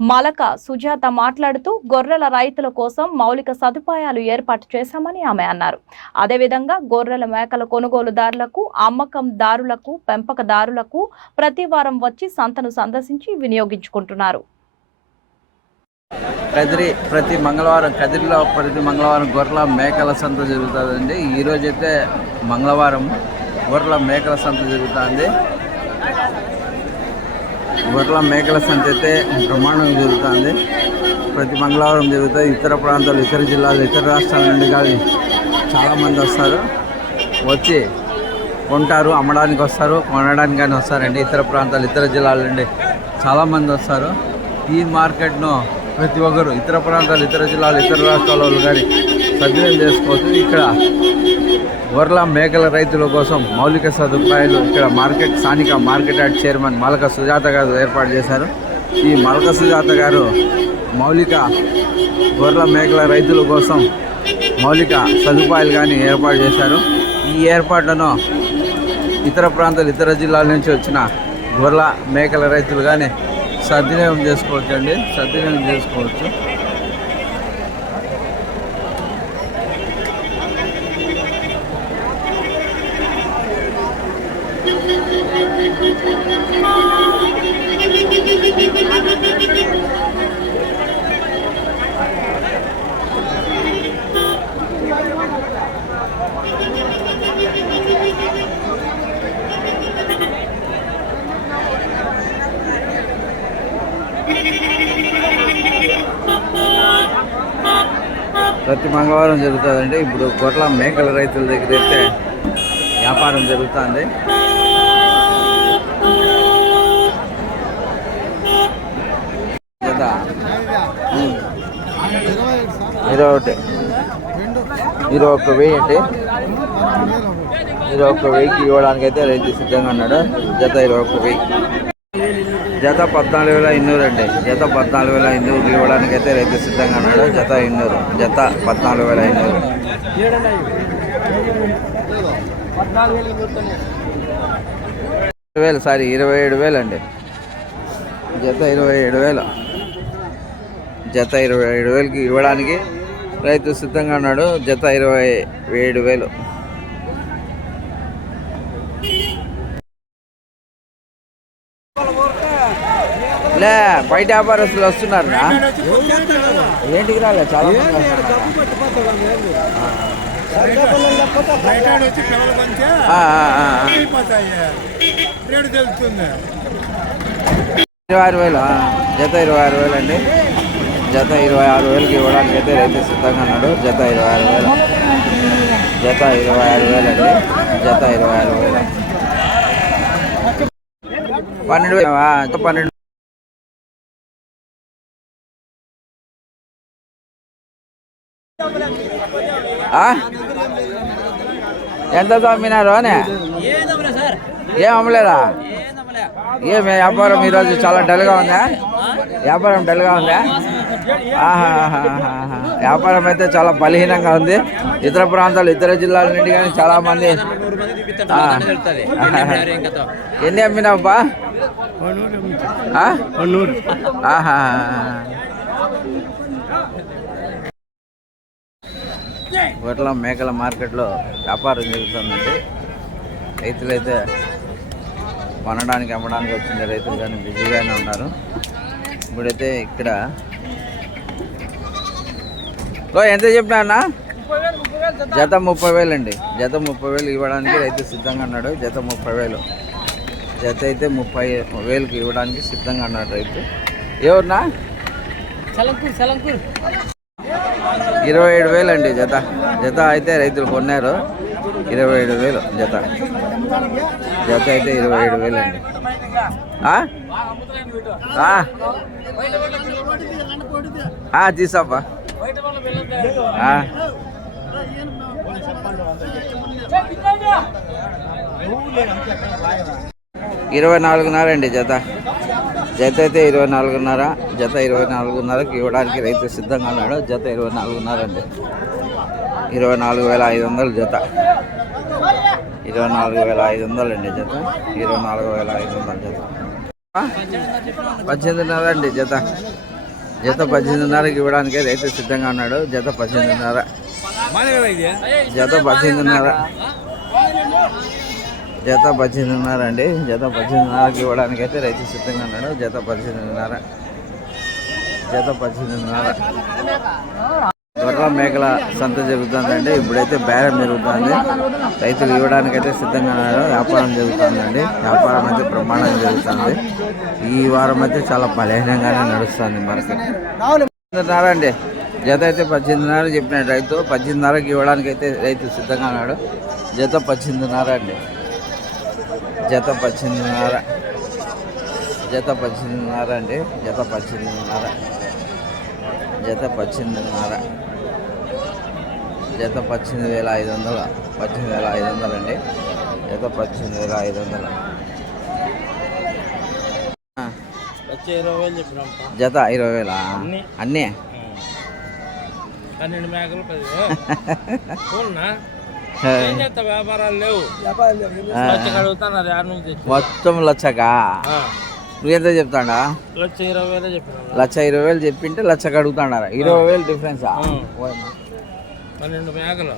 Malaka Sujatha మాట్లాడుతూ గొర్రెల రైతుల కోసం మౌలిక సదుపాయాలు ఏర్పాటు చేశామని ఆమె అన్నారు. అదేవిధంగా గొర్రెల మేకల కొనుగోలుదారులకు అమ్మకందారులకు పెంపకదారులకు ప్రతి వారం వచ్చి సంతను సందర్శించి వినియోగించుకుంటున్నారు. కదిరి ప్రతి మంగళవారం కదిరిలో ప్రతి మంగళవారం గొర్రెల మేకల సంత జరుగుతుందండి. ఈరోజైతే మంగళవారం గొర్రెల మేకల సంత జరుగుతుంది. గొర్రెల మేకల సంత అయితే బ్రహ్మాండంగా జరుగుతుంది. ప్రతి మంగళవారం జరుగుతుంది ఇతర ప్రాంతాలు ఇతర జిల్లాలు ఇతర రాష్ట్రాల నుండి కానీ చాలామంది వస్తారు. వచ్చి కొంటారు అమ్మడానికి వస్తారు కొనడానికి కానీ వస్తారండి. ఇతర ప్రాంతాలు ఇతర జిల్లాల నుండి చాలామంది వస్తారు. ఈ మార్కెట్ను ప్రతి ఒక్కరు ఇతర ప్రాంతాలు ఇతర జిల్లాలు ఇతర రాష్ట్రాల వాళ్ళు కానీ సద్వినియోగం చేసుకోవచ్చు. ఇక్కడ గొర్రెల మేకల రైతుల కోసం మౌలిక సదుపాయాలు ఇక్కడ మార్కెట్ స్థానిక market yard chairman Malaka Sujatha గారు ఏర్పాటు చేశారు. ఈ మలక సుజాత గారు మౌలిక గొర్రెల మేకల రైతుల కోసం మౌలిక సదుపాయాలు కానీ ఏర్పాటు చేశారు. ఈ ఏర్పాట్లను ఇతర ప్రాంతాలు ఇతర జిల్లాల నుంచి వచ్చిన గొర్రెల మేకల రైతులు కానీ సద్వినియోగం చేసుకోవచ్చు అండి సద్వినియోగం చేసుకోవచ్చు. ప్రతి మంగళవారం జరుగుతుందండి. ఇప్పుడు గొర్రెల మేకల రైతుల దగ్గర అయితే వ్యాపారం జరుగుతుంది. ఇరవై ఒకటి. ఇరవై ఒక్క వెయ్యి అండి ఇరవై ఒక్క వెయ్యికి ఇవ్వడానికి అయితే రైతు సిద్ధంగా ఉన్నాడు. జత ఇరవై ఒక్క వెయ్యి. జత పద్నాలుగు వేల ఇన్నూరు అండి. జత పద్నాలుగు వేల ఇన్నూరు ఇవ్వడానికి అయితే రైతు సిద్ధంగా ఉన్నాడు. జత ఇన్నూరు. జత పద్నాలుగు వేల ఇన్నూరు. వేలు సారీ ఇరవై ఏడు వేలు అండి. జత ఇరవై ఏడు వేలు. జత ఇరవై ఏడు వేలకి ఇవ్వడానికి రైతు సిద్ధంగా ఉన్నాడు. జత ఇరవై ఏడు వేలు. లే బయట వ్యాపారస్తులు వస్తున్నారు ఏంటికి రాలే చాలా ఇరవై ఆరు వేలు జత ఇరవై ఆరు వేలు అండి జత ఇరవై ఆరు వేలకి ఇవ్వడానికి అయితే రైతు సిద్ధంగా ఉన్నాడు. జత ఇరవై ఆరు వేలు. జత ఇరవై ఆరు వేలు అండి జత ఇరవై ఆరు వేలు. పన్నెండు పన్నెండు? ఎంత అమ్మినారు అని? ఏం అమ్మలేదా? ఏం వ్యాపారం ఈరోజు చాలా డల్గా ఉందా? వ్యాపారం డల్గా ఉందా? ఆహా వ్యాపారం అయితే చాలా బలహీనంగా ఉంది. ఇతర ప్రాంతాలు ఇతర జిల్లాల నుండి కానీ చాలా మంది ఎన్ని అమ్మినావబ్బా? గొడ్ల మేకల మార్కెట్లో వ్యాపారం జరుగుతుందండి. రైతులైతే కొనడానికి అమ్మడానికి వచ్చింది రైతులు కానీ బిజీగానే ఉన్నారు. ఇప్పుడైతే ఇక్కడ ఓ ఎంత చెప్పినా అన్న? జత ముప్పై వేలు అండి జత ముప్పై వేలు ఇవ్వడానికి రైతు సిద్ధంగా ఉన్నాడు. జత ముప్పై వేలు. జత అయితే ముప్పై వేలకు ఇవ్వడానికి సిద్ధంగా ఉన్నాడు రైతు. ఎవరున్నా ఇరవై ఏడు వేలు అండి జత. జత అయితే రైతులు కొన్నారు. ఇరవై ఏడు వేలు జత. జత అయితే ఇరవై ఏడు వేలు అండి ఆ? తీసాపా ఇరవై నాలుగున్నర అండి జత. జత అయితే ఇరవై నాలుగున్నర జత ఇరవై నాలుగున్నరకి ఇవ్వడానికి రైతు సిద్ధంగా ఉన్నాడు. జత ఇరవై నాలుగున్నర అండి ఇరవై నాలుగు వేల ఐదు వందలు జత. ఇరవై నాలుగు వేల ఐదు వందలు అండి జత. ఇరవై నాలుగు వేల ఐదు వందలు జత. పద్దెనిమిదిన్నర అండి జత. జత పద్దెనిమిదిన్నరకి ఇవ్వడానికి రైతు సిద్ధంగా ఉన్నాడు. జత పద్దెనిమిదిన్నర. జత పద్దెనిమిదిన్నర. జత పద్దెనిమిదిన్నర అండి. జత పద్దెనిమిదిన్నరకి ఇవ్వడానికి అయితే రైతు సిద్ధంగా ఉన్నాడు. జత పద్దెనిమిదిన్నర. జత పద్దెనిమిదిన్నర. గొర్రెల మేకల సంత జరుగుతుందండి. ఇప్పుడైతే బేరం జరుగుతుంది. రైతులు ఇవ్వడానికి అయితే సిద్ధంగా ఉన్నారు. వ్యాపారం జరుగుతుందండి. వ్యాపారం అయితే ప్రమాణం జరుగుతుంది. ఈ వారం అయితే చాలా బలహీనంగానే నడుస్తుంది మార్కెట్ అండి జత అయితే పద్దెనిమిదిన్నర చెప్పిన రైతు. పద్దెనిమిదిన్నరకి ఇవ్వడానికి అయితే రైతు సిద్ధంగా ఉన్నాడు. జత పద్దెనిమిదిన్నర అండి జత పద్దెనిమిదిన్నర. జత పద్దెనిమిదిన్నర అండి జత పద్దెనిమిదిన్నర. జత పద్దెనిమిదిన్నర జత పద్దెనిమిది వేల ఐదు వందల. పద్దెనిమిది వేల ఐదు వందలు అండి జత పద్దెనిమిది వేల ఐదు వందలు. జత ఇరవై వేల? అన్నీ. పన్నెండు మేకలు వ్యాపారాలు లేవు. మొత్తం లచ్చకా? ఆ, నువ్వెంత చెప్తాడా? లక్ష ఇరవై వేలే చెప్పినా లక్ష ఇరవై వేలు చెప్పింటే లచ్చకు అడుగుతాడారా ఇరవై వేలు డిఫరెన్సా. పన్నెండు మేకలు.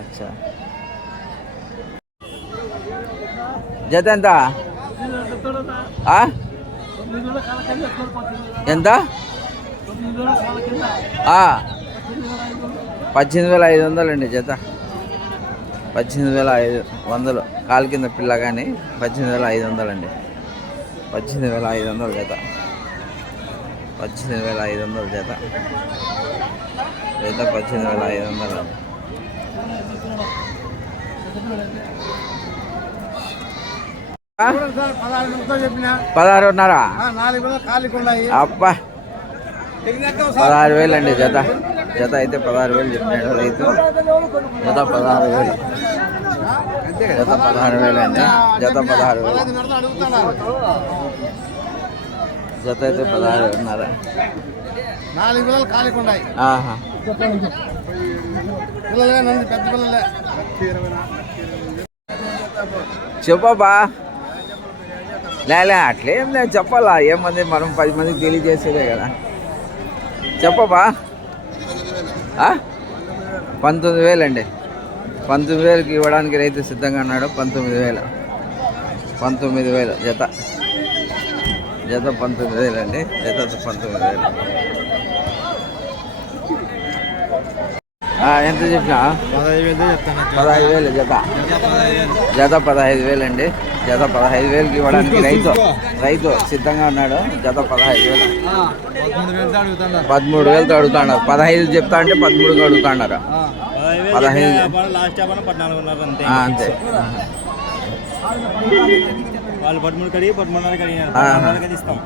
అచ్చా. జత ఎంత? ఎంత. పద్దెనిమిది వేల ఐదు వందలు అండి జత. పద్దెనిమిది వేల ఐదు వందలు. కాలు కింద పిల్ల కానీ పద్దెనిమిది వేల ఐదు వందలు అండి పద్దెనిమిది వేల ఐదు వందలు జత. పద్దెనిమిది వేల ఐదు వందలు జత. జత పద్దెనిమిది వేల ఐదు వందలు అండి పదహారున్నర? అబ్బా. పదహారు వేలు అండి జత. జత అయితే పదహారు వేలు చెప్పినాడు రైతు. జత పదహారు వేలు. జత పదహారు వేలు అండి. జత పదహారు వేలు. జత అయితే పదహారున్నర నాలుగు వేలు ఖాళీకి ఉన్నాయి. పెద్ద పిల్లలే. చెప్పబ్బా. లేలే అట్లేం లేదు. చెప్పాలా? ఏమంది మనం పది మందికి తెలియజేసేదే కదా. చెప్పబ్బా. పంతొమ్మిది వేలు అండి పంతొమ్మిది వేలకి ఇవ్వడానికి రైతు సిద్ధంగా ఉన్నాడు. పంతొమ్మిది వేలు. పంతొమ్మిది వేలు జత. జత పంతొమ్మిది వేలు అండి జత పంతొమ్మిది వేలు. ఎంత చెప్పినా? పదహైదు వేలు జత. జత పదహైదు వేలు అండి జత పదహైదు వేలకి ఇవ్వడానికి రైతు రైతు సిద్ధంగా ఉన్నాడు. జత పదహైదు వేలు. పదమూడు వేలతో అడుగుతున్నారు అడుగుతున్నారు పదహైదు చెప్తా అంటే పదమూడుగా అడుగుతున్నారు పదహైదు అంతే. వాళ్ళు పదమూడు కడిగి పదమూడున్నర కడిగినారు ఇస్తాం.